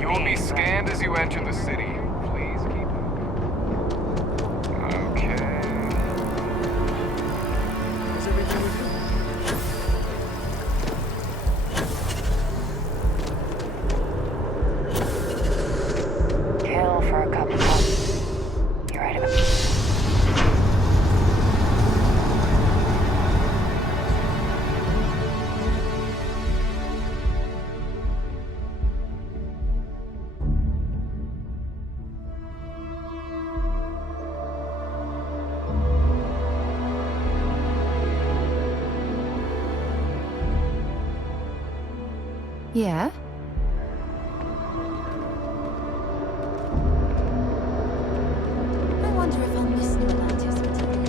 You will be scanned as you enter the city. Please keep moving. Okay. How's everything with you? Kill for a cup of coffee. You're right about Yeah? I wonder if I'll miss New Atlantis material.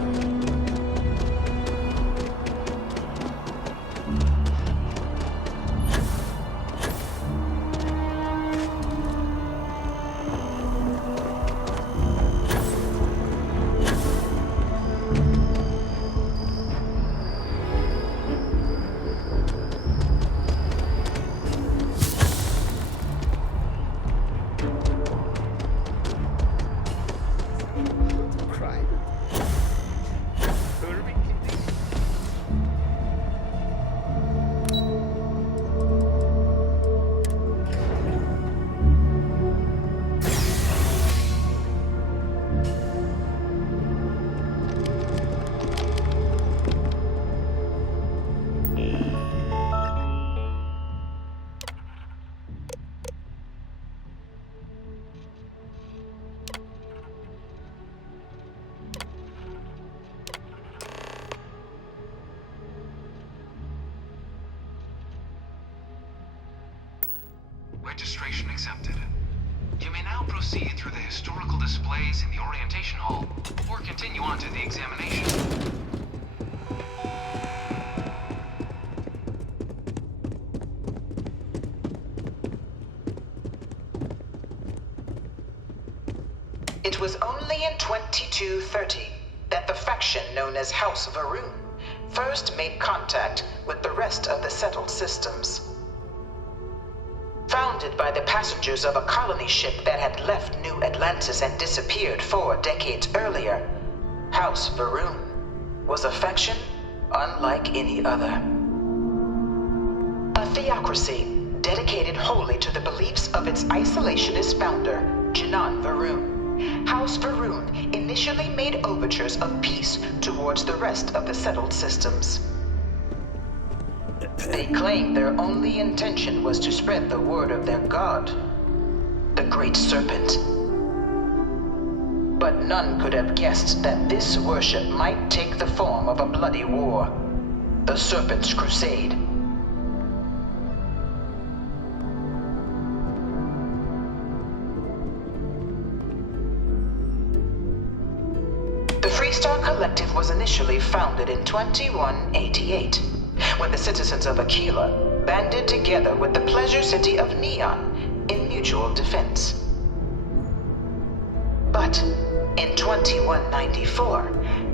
Cry. Registration accepted. You may now proceed through the historical displays in the orientation hall, or continue on to the examination. It was only in 2230 that the faction known as House Varun first made contact with the rest of the settled systems. Founded by the passengers of a colony ship that had left New Atlantis and disappeared 4 decades earlier, House Varun was a faction unlike any other. A theocracy dedicated wholly to the beliefs of its isolationist founder, Janan Varun. House Varun initially made overtures of peace towards the rest of the settled systems. They claimed their only intention was to spread the word of their god, the Great Serpent. But none could have guessed that this worship might take the form of a bloody war, the Serpent's Crusade. The Freestar Collective was initially founded in 2188. When the citizens of Aquila banded together with the pleasure city of Neon in mutual defense. But in 2194,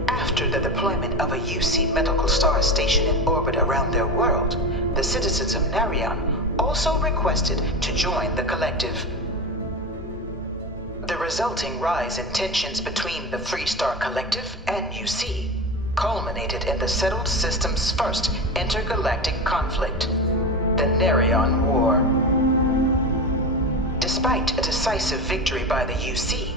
after the deployment of a UC medical star station in orbit around their world, the citizens of Narion also requested to join the collective. The resulting rise in tensions between the Freestar Collective and UC culminated in the settled system's first intergalactic conflict, the Narion War. Despite a decisive victory by the UC,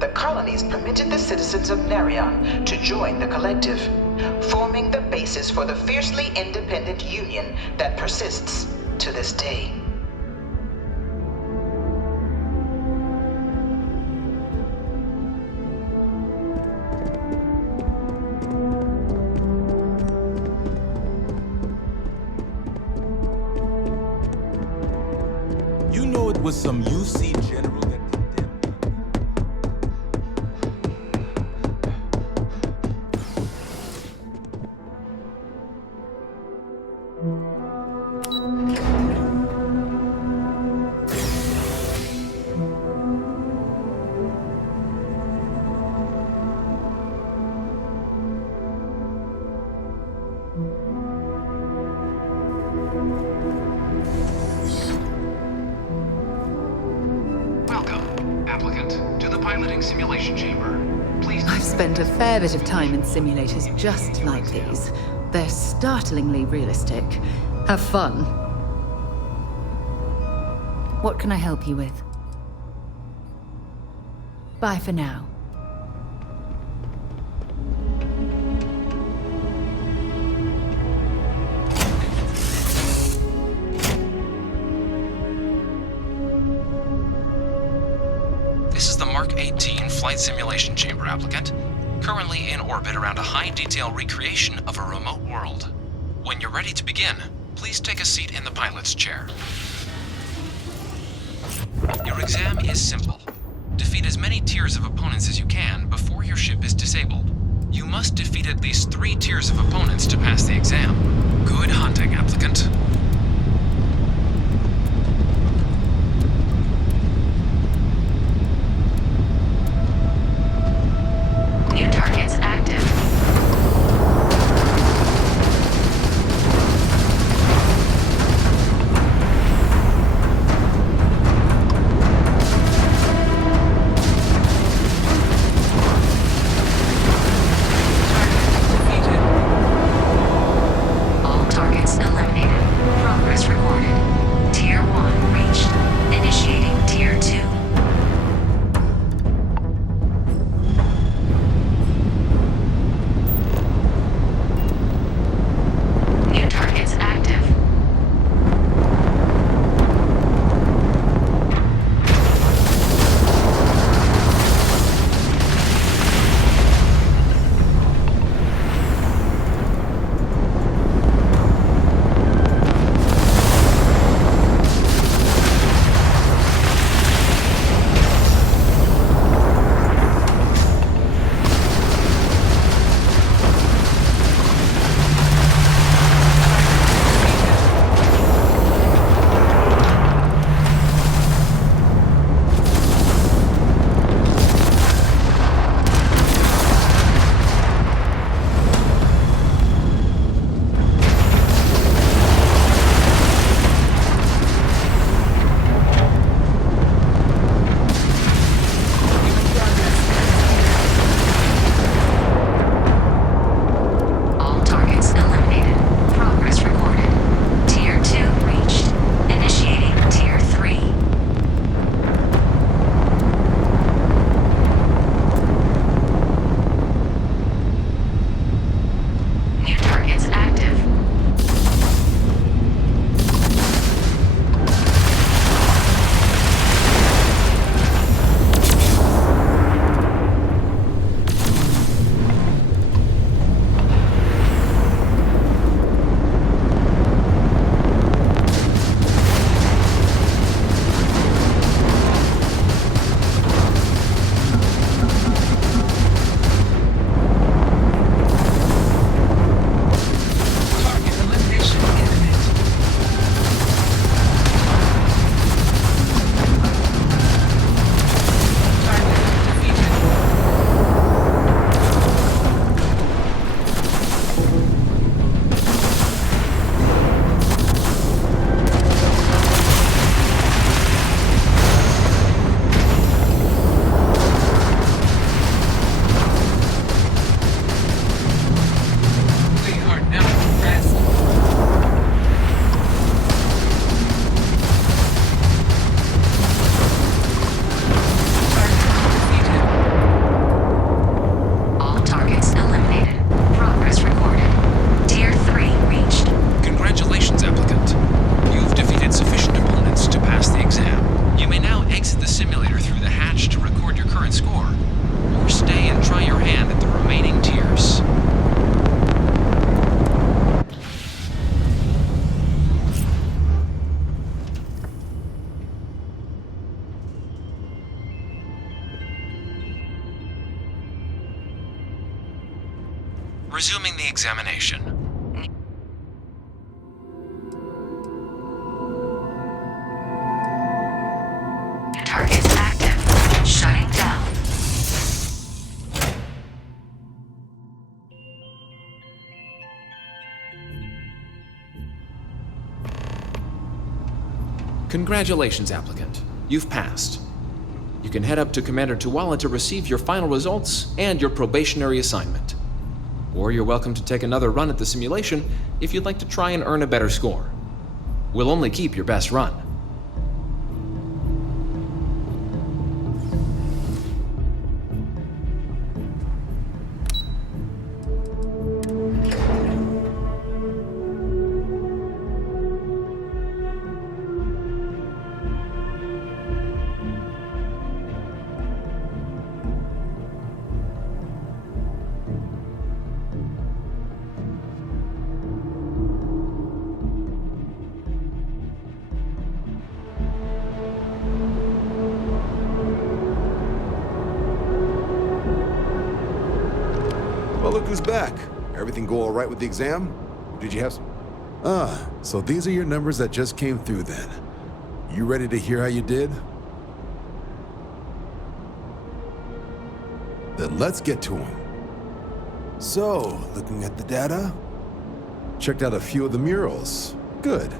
the colonies permitted the citizens of Narion to join the collective, forming the basis for the fiercely independent union that persists to this day. You know it was some UC general that piloting simulation chamber. Please. I've spent a fair bit of time in simulators just like these. They're startlingly realistic. Have fun. What can I help you with? Bye for now. This is the Mark 18 Flight Simulation Chamber applicant, currently in orbit around a high-detail recreation of a remote world. When you're ready to begin, please take a seat in the pilot's chair. Your exam is simple. Defeat as many tiers of opponents as you can before your ship is disabled. You must defeat at least 3 tiers of opponents to pass the exam. Good hunting, applicant. New targets active. All targets eliminated. Progress recorded. Tier 1 reached. Initiating Tier 2. New targets active. All targets eliminated. Progress recorded. Tier 2 reached. Initiating Tier 3. New targets active. Target elimination imminent. Target defeated. We are now rest. Target defeated. All targets eliminated. Progress recorded. Tier 3 reached. Congratulations, applicant. You've defeated sufficient opponents to pass the exam. You may now exit the simulator through the hatch to record your current score, or stay and try your hand at the remaining tiers. Resuming the examination. Targets active. Shutting down. Congratulations, applicant. You've passed. You can head up to Commander Tuwala to receive your final results and your probationary assignment. Or you're welcome to take another run at the simulation if you'd like to try and earn a better score. We'll only keep your best run. Well, look who's back. Everything go all right with the exam? Did you have some? So these are your numbers that just came through then. You ready to hear how you did? Then let's get to them. So, looking at the data, checked out a few of the murals. Good.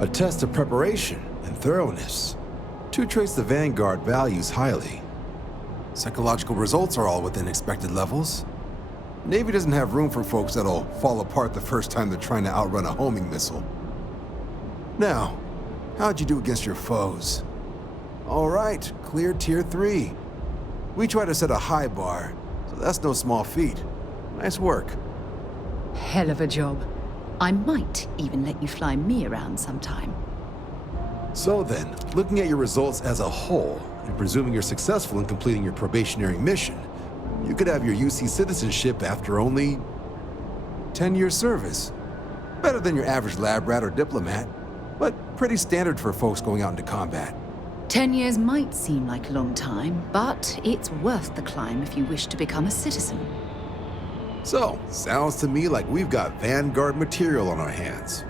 A test of preparation and thoroughness. Two traits the Vanguard values highly. Psychological results are all within expected levels. Navy doesn't have room for folks that'll fall apart the first time they're trying to outrun a homing missile. Now, how'd you do against your foes? All right, clear Tier 3. We try to set a high bar, so that's no small feat. Nice work. Hell of a job. I might even let you fly me around sometime. So then, looking at your results as a whole, and presuming you're successful in completing your probationary mission, you could have your UC citizenship after only 10 years service. Better than your average lab rat or diplomat, but pretty standard for folks going out into combat. 10 years might seem like a long time, but it's worth the climb if you wish to become a citizen. So, sounds to me like we've got Vanguard material on our hands.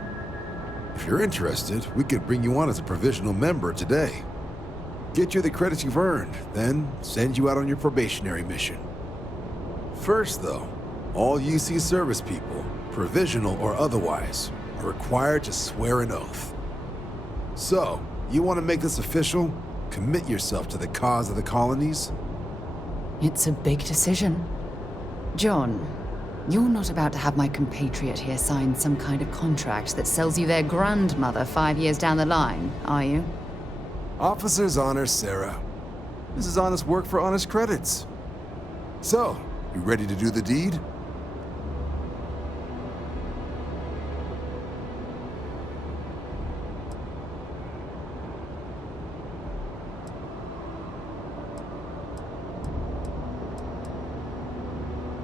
If you're interested, we could bring you on as a provisional member today. Get you the credits you've earned, then send you out on your probationary mission. First, though, all UC service people, provisional or otherwise, are required to swear an oath. So, you want to make this official? Commit yourself to the cause of the colonies? It's a big decision. John, you're not about to have my compatriot here sign some kind of contract that sells you their grandmother 5 years down the line, are you? Officer's honor, Sarah. This is honest work for honest credits. So, you ready to do the deed?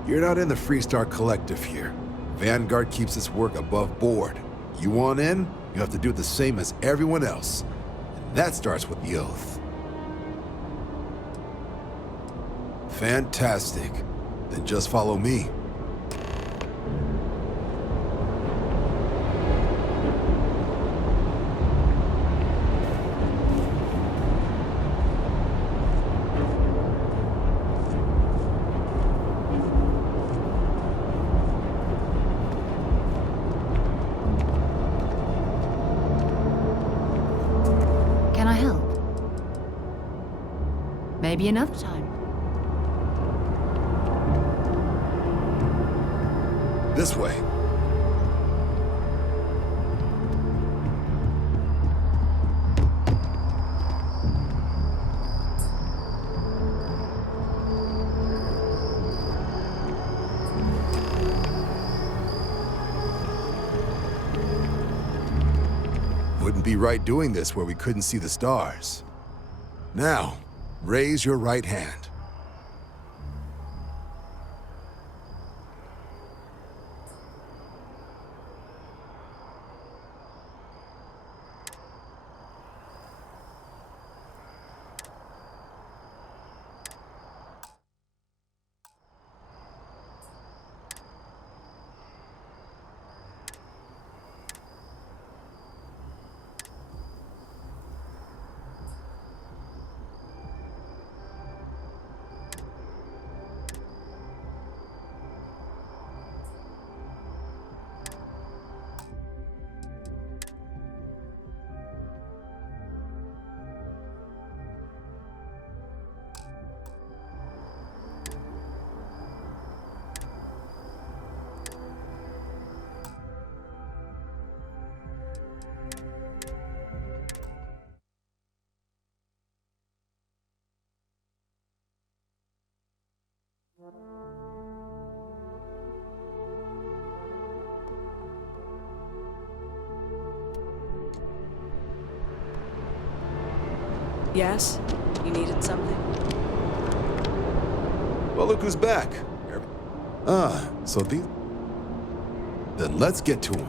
You're not in the Freestar Collective here. Vanguard keeps its work above board. You want in, you have to do the same as everyone else. And that starts with the oath. Fantastic. Then just follow me. Can I help? Maybe another time. This way. Wouldn't be right doing this where we couldn't see the stars. Now, raise your right hand. Yes? You needed something? Well, look who's back. So these... Then let's get to him.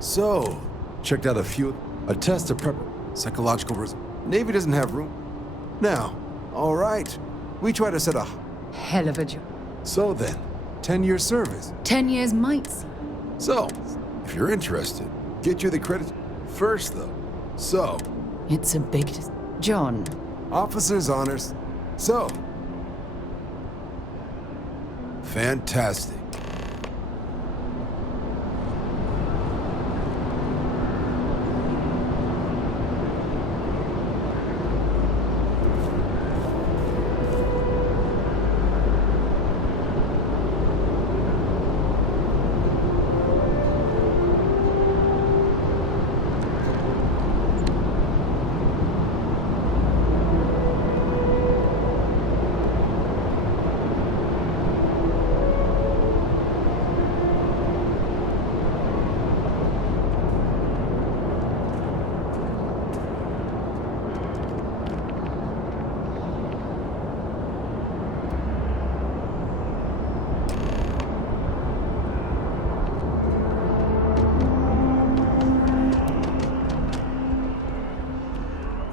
So, checked out a test to prep psychological Navy doesn't have room. Now, all right. We try to set a... Hell of a job. So then, 10-year service. 10 years might seem. So, if you're interested, get you the credit first, though. So... It's a big... John. Officer's honors. So... Fantastic.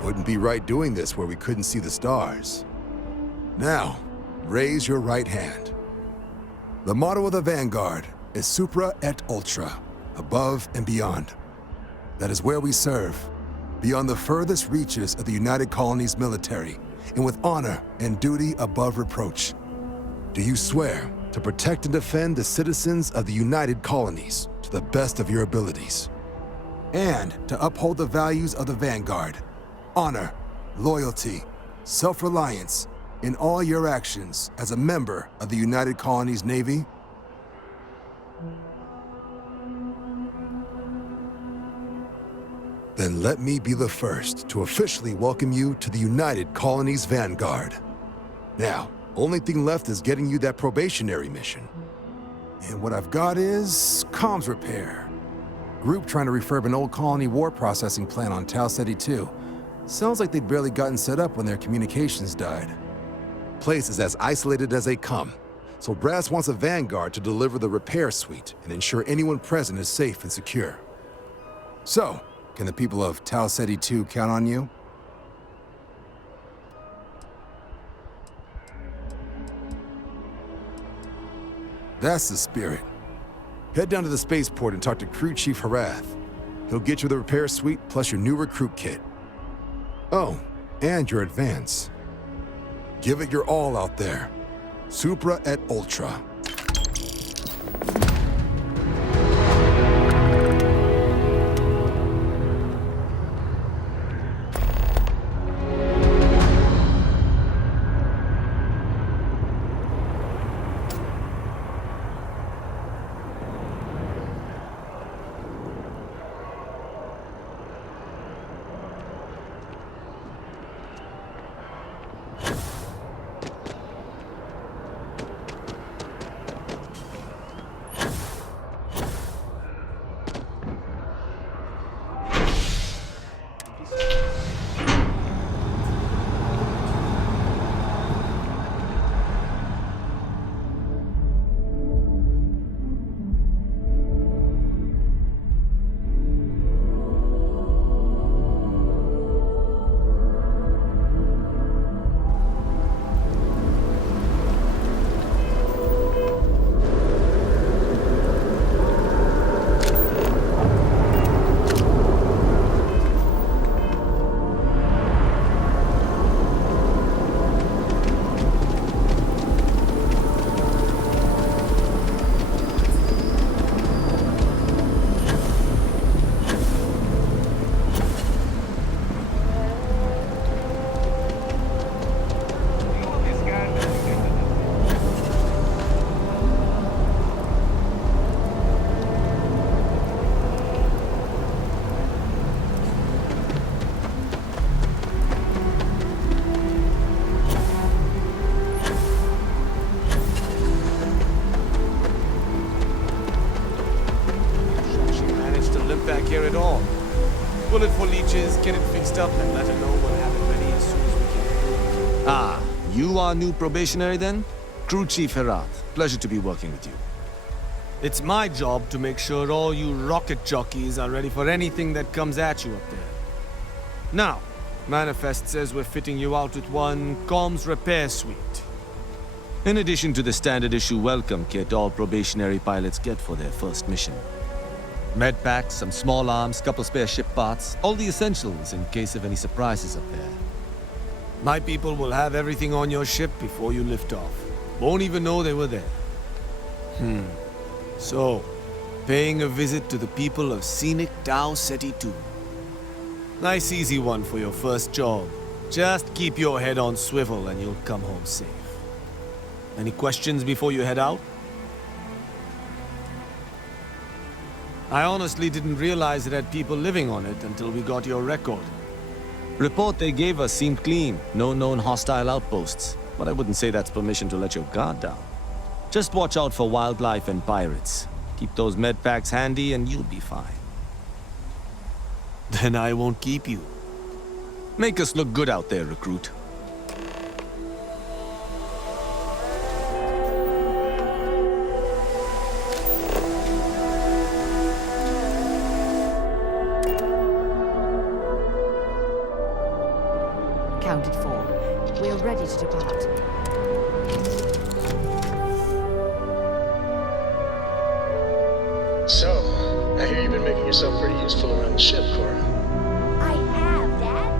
Wouldn't be right doing this where we couldn't see the stars. Now, raise your right hand. The motto of the Vanguard is Supra et Ultra, above and beyond. That is where we serve, beyond the furthest reaches of the United Colonies military, and with honor and duty above reproach. Do you swear to protect and defend the citizens of the United Colonies to the best of your abilities, and to uphold the values of the Vanguard? Honor, loyalty, self-reliance in all your actions as a member of the United Colonies Navy? Then let me be the first to officially welcome you to the United Colonies Vanguard. Now, only thing left is getting you that probationary mission. And what I've got is comms repair. Group trying to refurb an old colony war processing plant on Tau Ceti 2. Sounds like they'd barely gotten set up when their communications died. Place is as isolated as they come, so Brass wants a Vanguard to deliver the repair suite and ensure anyone present is safe and secure. So, can the people of Tau Ceti 2 count on you? That's the spirit. Head down to the spaceport and talk to Crew Chief Harath. He'll get you the repair suite plus your new recruit kit. Oh, and your advance. Give it your all out there. Supra et Ultra. Bullet for leeches, get it fixed up, and let her know we'll have it ready as soon as Ah, you are new probationary then? Crew Chief Herat, pleasure to be working with you. It's my job to make sure all you rocket jockeys are ready for anything that comes at you up there. Now, Manifest says we're fitting you out with one comms repair suite. In addition to the standard issue welcome kit all probationary pilots get for their first mission. Med packs, some small arms, couple spare ship parts, all the essentials in case of any surprises up there. My people will have everything on your ship before you lift off. Won't even know they were there. So, paying a visit to the people of scenic Tau Ceti 2. Nice easy one for your first job. Just keep your head on swivel and you'll come home safe. Any questions before you head out? I honestly didn't realize it had people living on it until we got your record. Report they gave us seemed clean, no known hostile outposts, but I wouldn't say that's permission to let your guard down. Just watch out for wildlife and pirates. Keep those med packs handy and you'll be fine. Then I won't keep you. Make us look good out there, recruit. Counted for. We are ready to depart. So, I hear you've been making yourself pretty useful around the ship, Cora. I have, Dad.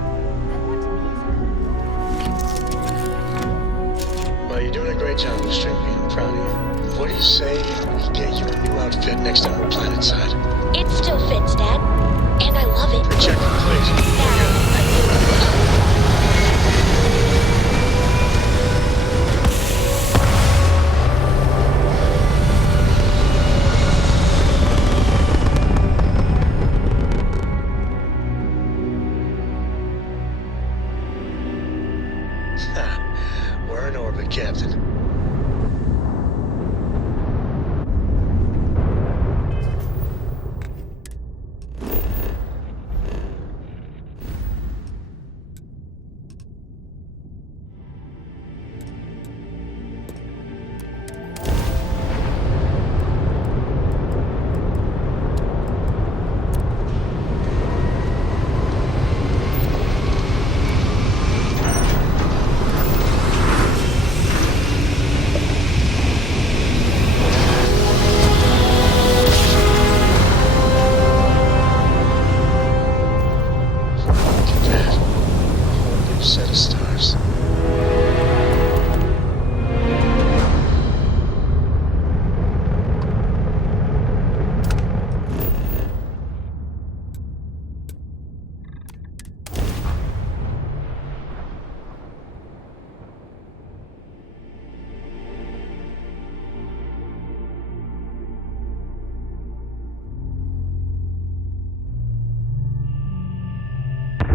Well, you're doing a great job, Livestreaming. I'm proud of you. What do you say we get you a new outfit next time we're planetside? It still fits, Dad. And I love it. Check complete. We're in orbit, Captain. Set of stars.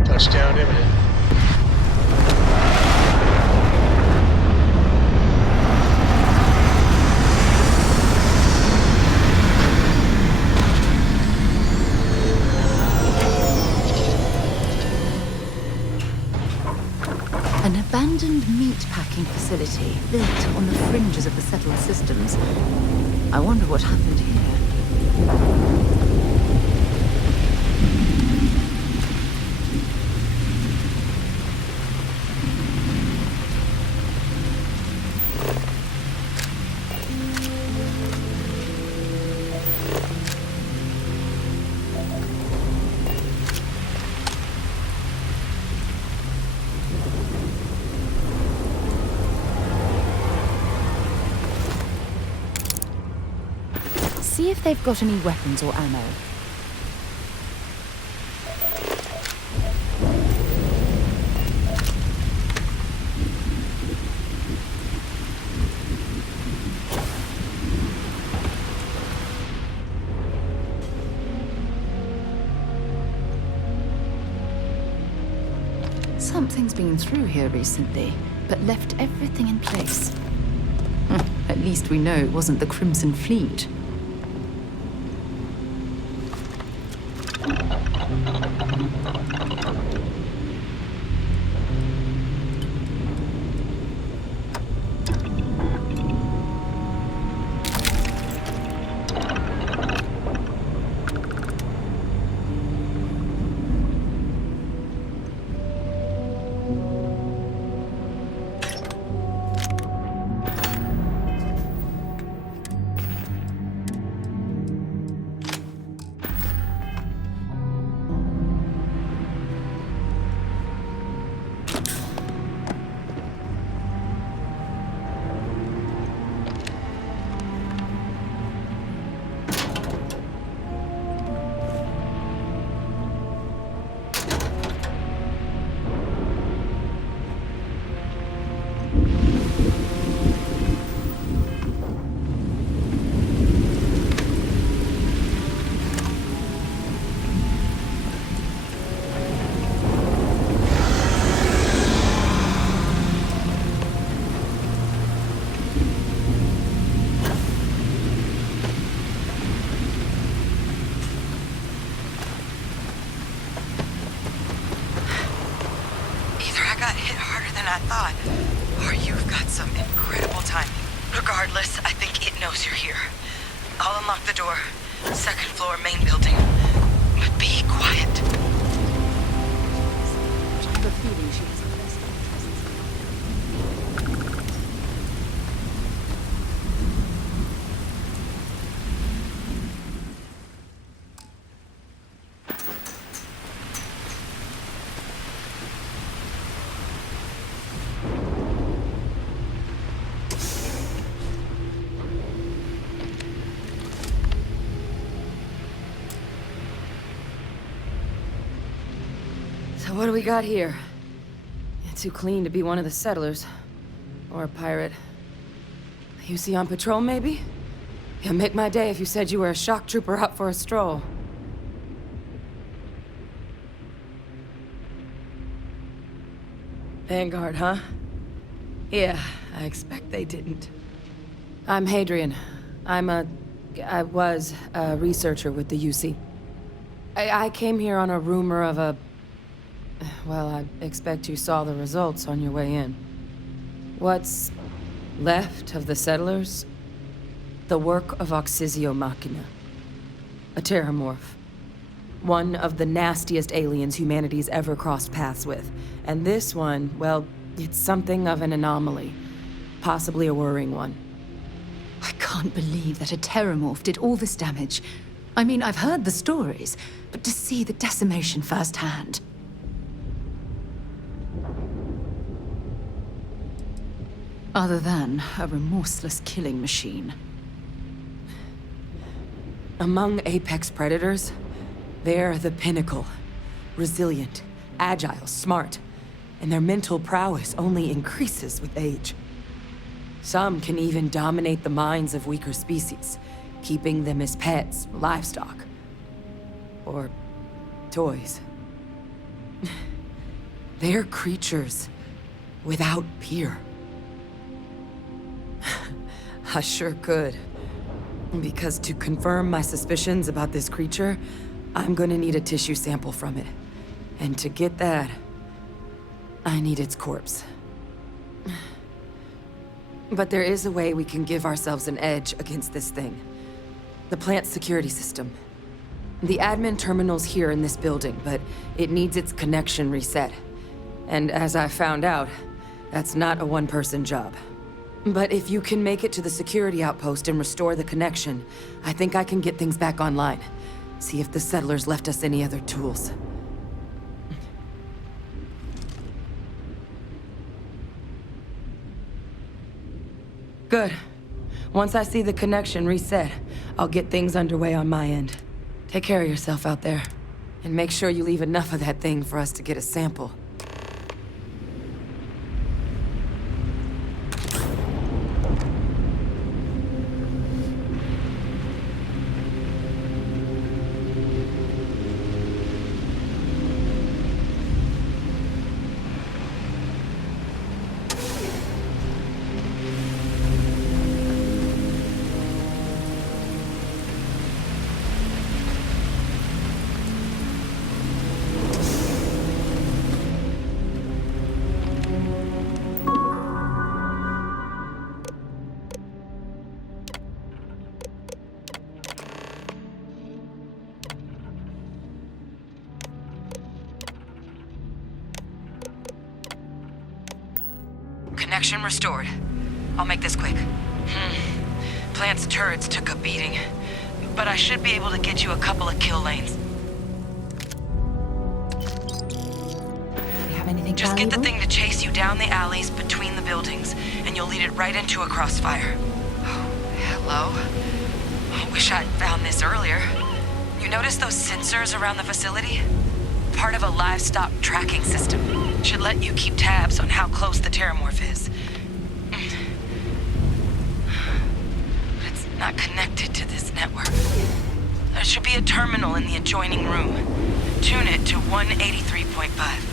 Touchdown imminent. An abandoned meat-packing facility built on the fringes of the settled systems. I wonder what happened here. See if they've got any weapons or ammo. Something's been through here recently, but left everything in place. At least we know it wasn't the Crimson Fleet. knows you're here. I'll unlock the door. Second floor, main building. But be quiet. I have a feeling she has a best interests. So what do we got here? You're too clean to be one of the settlers. Or a pirate. You see on patrol, maybe? You'll make my day if you said you were a shock trooper out for a stroll. Vanguard, huh? Yeah, I expect they didn't. I'm Hadrian. I was a researcher with the UC. I came here on a rumor of a... Well, I expect you saw the results on your way in. What's left of the settlers? The work of Oxysio Machina. A Terrormorph. One of the nastiest aliens humanity's ever crossed paths with. And this one, well, it's something of an anomaly. Possibly a worrying one. I can't believe that a Terrormorph did all this damage. I mean, I've heard the stories, but to see the decimation firsthand... Other than a remorseless killing machine. Among apex predators, they're the pinnacle. Resilient, agile, smart, and their mental prowess only increases with age. Some can even dominate the minds of weaker species, keeping them as pets, livestock, or toys. They're creatures without peer. I sure could. Because to confirm my suspicions about this creature, I'm gonna need a tissue sample from it. And to get that, I need its corpse. But there is a way we can give ourselves an edge against this thing. The plant's security system. The admin terminal's here in this building, but it needs its connection reset. And as I found out, that's not a one-person job. But if you can make it to the security outpost and restore the connection, I think I can get things back online. See if the settlers left us any other tools. Good. Once I see the connection reset, I'll get things underway on my end. Take care of yourself out there. And make sure you leave enough of that thing for us to get a sample. Connection restored. I'll make this quick. Plant's turrets took a beating, but I should be able to get you a couple of kill lanes. You have anything Just get the valuable? thing to chase you down the alleys between the buildings, and you'll lead it right into a crossfire. Oh, hello? I wish I'd found this earlier. You notice those sensors around the facility? Part of a livestock tracking system. Should let you keep tabs on how close the Terrormorph is. But it's not connected to this network. There should be a terminal in the adjoining room. Tune it to 183.5.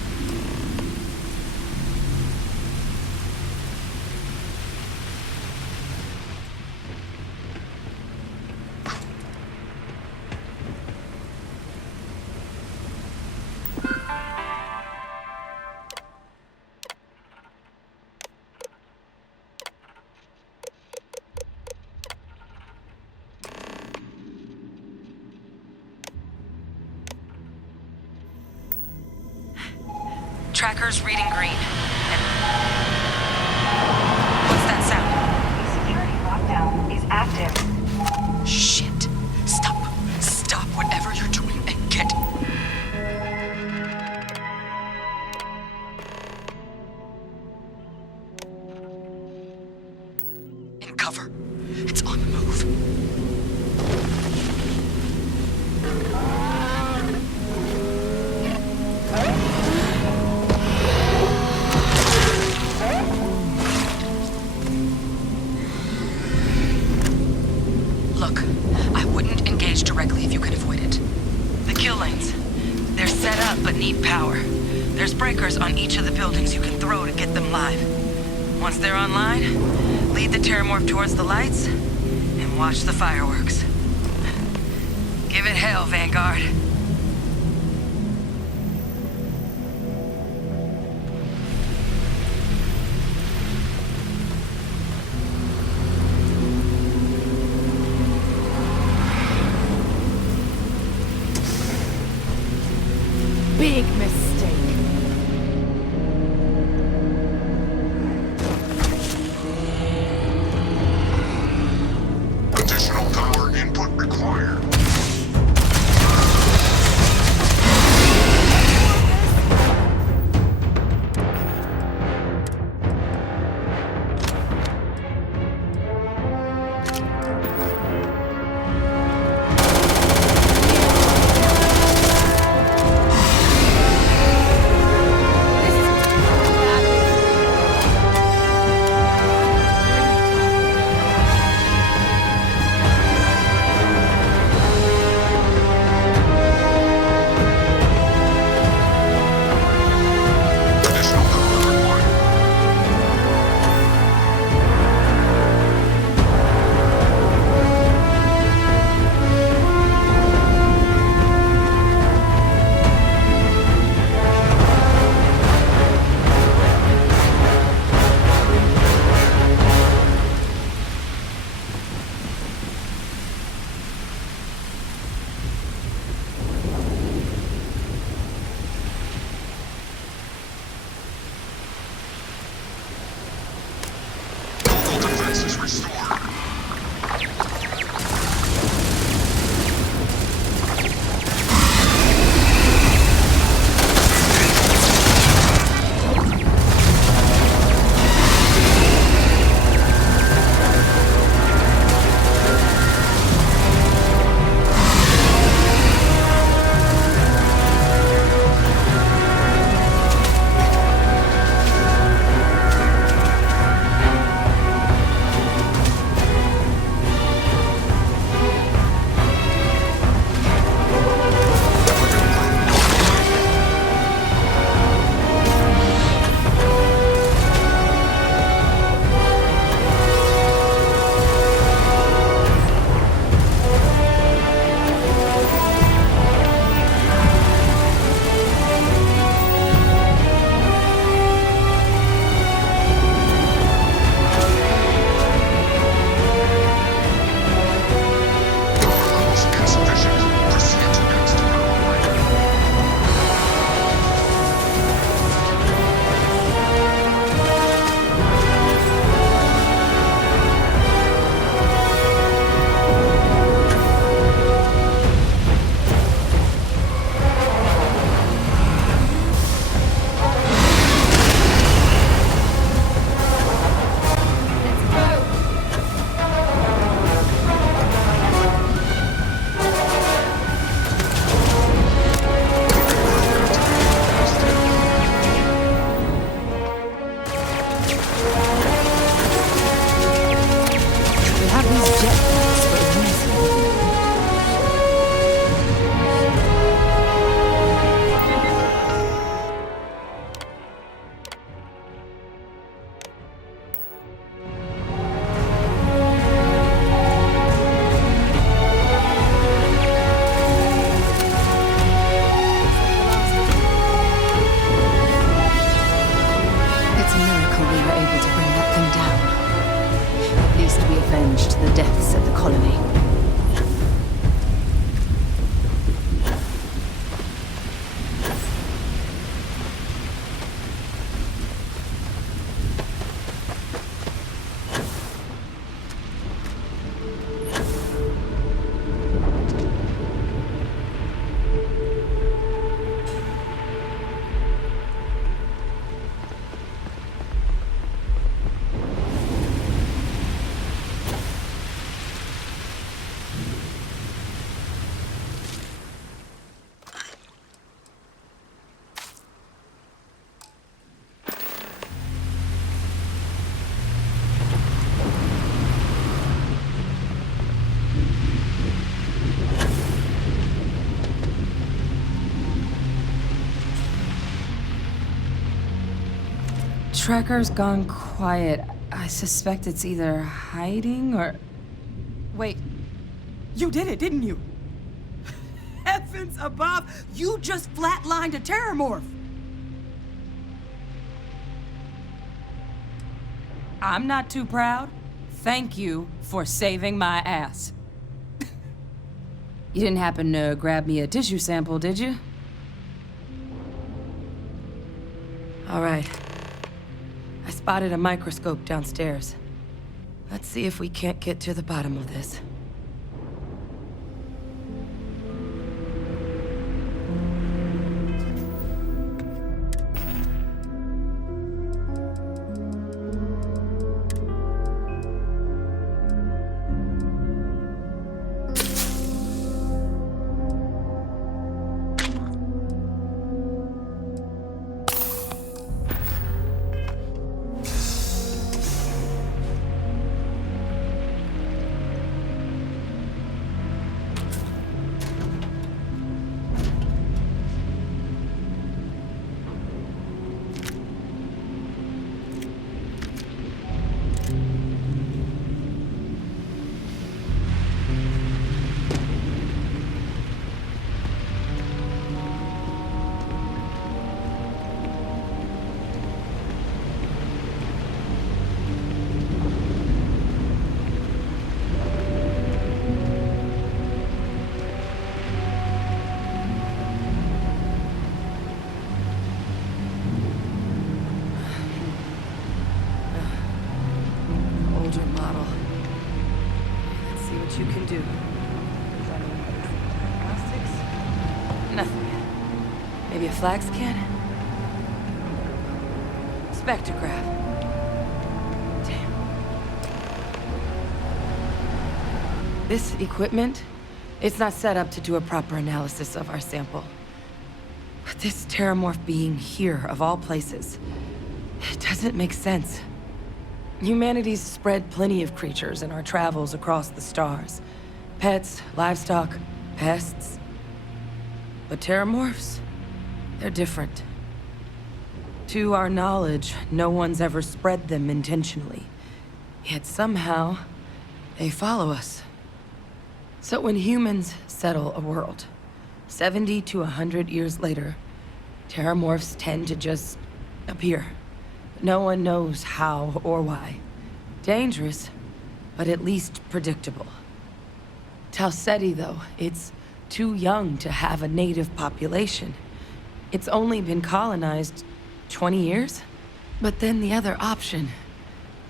marker's reading green. And... what's that sound? Security lockdown is active. Shit. Stop. Stop whatever you're doing and get... in cover. It's on the move. Look, I wouldn't engage directly if you could avoid it. The kill lanes. They're set up but need power. There's breakers on each of the buildings you can throw to get them live. Once they're online, lead the Terrormorph towards the lights and watch the fireworks. Give it hell, Vanguard. Big mistake. Additional power input required. tracker's gone quiet. I suspect it's either hiding or... Wait. You did it, didn't you? Heavens above! You just flatlined a Terrormorph! I'm not too proud. Thank you for saving my ass. You didn't happen to grab me a tissue sample, did you? All right. I spotted a microscope downstairs. Let's see if we can't get to the bottom of this. You can do. Diagnostics? Nothing. Maybe a flag scan? Spectrograph. Damn. This equipment, it's not set up to do a proper analysis of our sample. But this Terrormorph being here, of all places, it doesn't make sense. Humanity's spread plenty of creatures in our travels across the stars. Pets, livestock, pests. But Terrormorphs, they're different. To our knowledge, no one's ever spread them intentionally. Yet somehow, they follow us. So when humans settle a world, 70 to 100 years later, Terrormorphs tend to just appear. No one knows how or why. Dangerous, but at least predictable. Tau Ceti, though, it's too young to have a native population. It's only been colonized 20 years? But then the other option,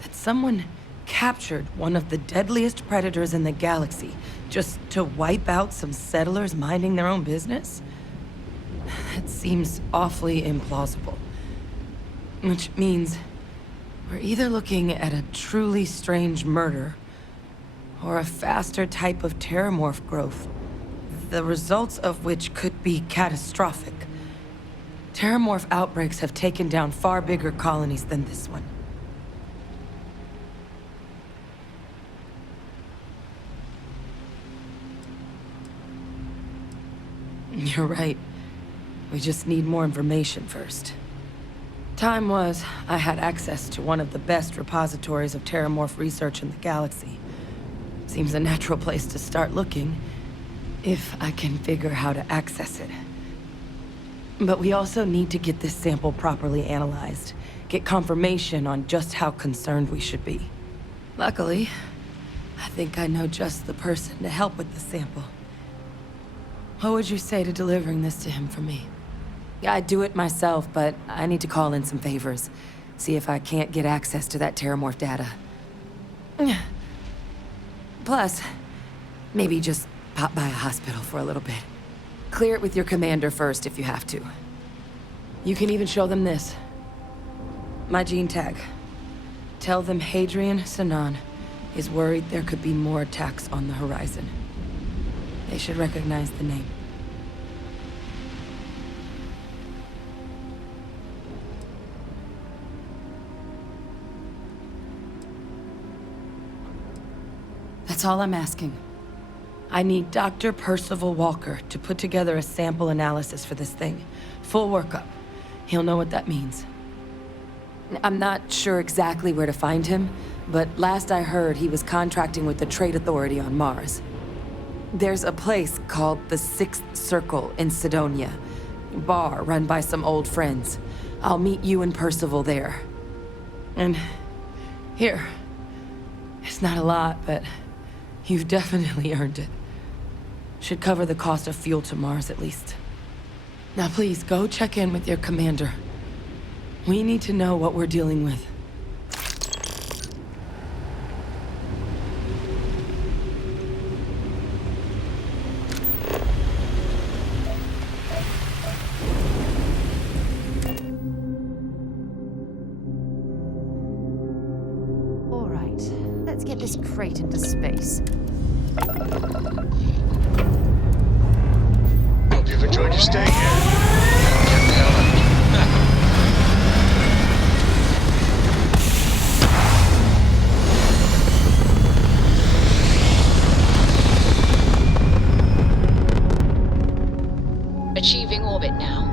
that someone captured one of the deadliest predators in the galaxy just to wipe out some settlers minding their own business? That seems awfully implausible. Which means we're either looking at a truly strange murder or a faster type of Terrormorph growth, the results of which could be catastrophic. Terrormorph outbreaks have taken down far bigger colonies than this one. You're right. We just need more information first. Time was, I had access to one of the best repositories of Terrormorph research in the galaxy. Seems a natural place to start looking, if I can figure how to access it. But we also need to get this sample properly analyzed, get confirmation on just how concerned we should be. Luckily, I think I know just the person to help with the sample. What would you say to delivering this to him for me? I'd do it myself, but I need to call in some favors. See if I can't get access to that Terrormorph data. Plus, maybe just pop by a hospital for a little bit. Clear it with your commander first if you have to. You can even show them this. My gene tag. Tell them Hadrian Sinan is worried there could be more attacks on the horizon. They should recognize the name. That's all I'm asking. I need Dr. Percival Walker to put together a sample analysis for this thing. Full workup. He'll know what that means. I'm not sure exactly where to find him, but last I heard he was contracting with the Trade Authority on Mars. There's a place called the Sixth Circle in Sidonia. Bar run by some old friends. I'll meet you and Percival there. And here. It's not a lot, but you've definitely earned it. Should cover the cost of fuel to Mars at least. Now please, go check in with your commander. We need to know what we're dealing with. All right, let's get this crate into space. Hope you've enjoyed your stay here. Get the hell out. Achieving orbit now.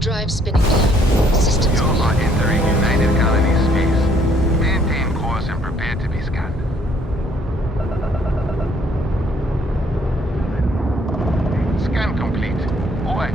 Drive spinning down. Systems. You are entering United Colony space. Maintain course and prepare to be scanned. Scan complete. Boy.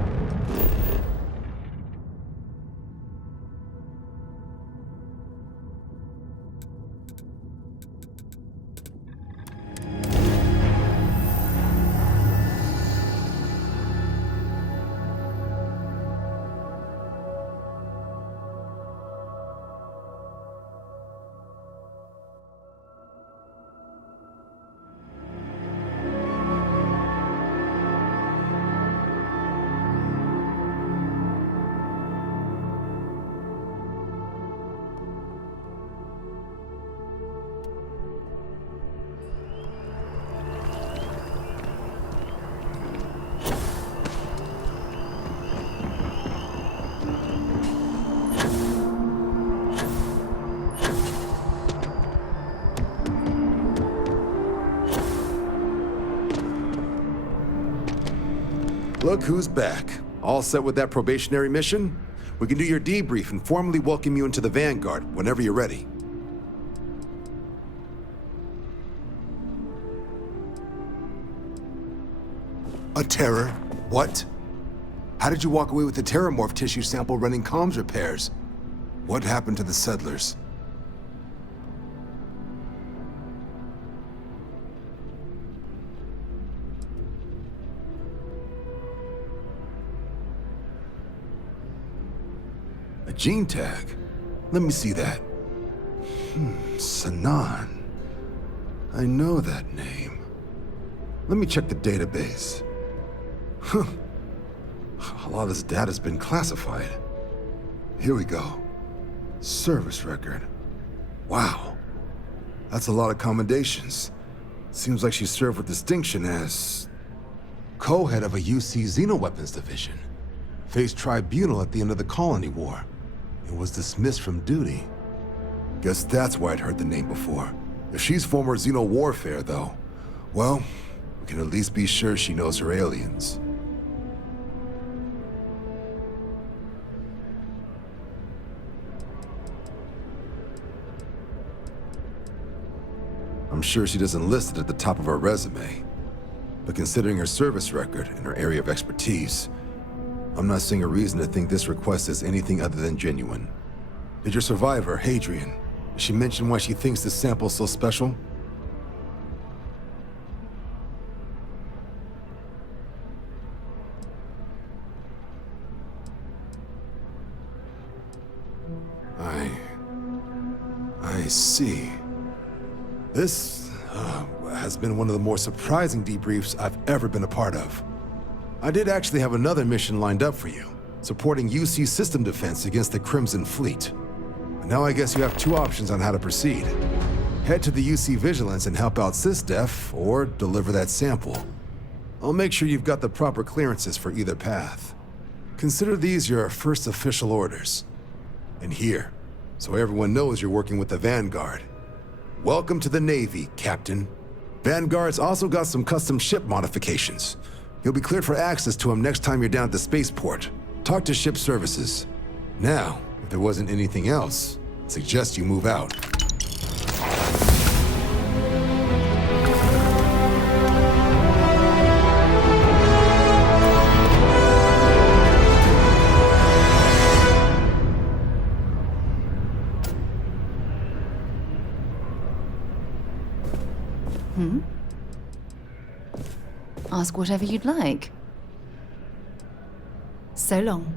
Look who's back. All set with that probationary mission? We can do your debrief and formally welcome you into the Vanguard whenever you're ready. A terror? What? How did you walk away with the Terrormorph tissue sample running comms repairs? What happened to the settlers? A gene tag? Let me see that. Sanan. I know that name. Let me check the database. Huh. A lot of this data's been classified. Here we go. Service record. Wow. That's a lot of commendations. Seems like she served with distinction as co-head of a UC Xenoweapons division. Faced tribunal at the end of the Colony War. And was dismissed from duty. Guess that's why I'd heard the name before. If she's former Xeno warfare, though, well, we can at least be sure she knows her aliens. I'm sure she doesn't list it at the top of her resume. But considering her service record and her area of expertise, I'm not seeing a reason to think this request is anything other than genuine. Did your survivor, Hadrian, she mention why she thinks this sample's so special? I see. This, has been one of the more surprising debriefs I've ever been a part of. I did actually have another mission lined up for you, supporting UC system defense against the Crimson Fleet. And now I guess you have two options on how to proceed. Head to the UC Vigilance and help out SysDef, or deliver that sample. I'll make sure you've got the proper clearances for either path. Consider these your first official orders. And here, so everyone knows you're working with the Vanguard. Welcome to the Navy, Captain. Vanguard's also got some custom ship modifications. You'll be cleared for access to them next time you're down at the spaceport. Talk to ship services. Now, if there wasn't anything else, I'd suggest you move out. Ask whatever you'd like. So long.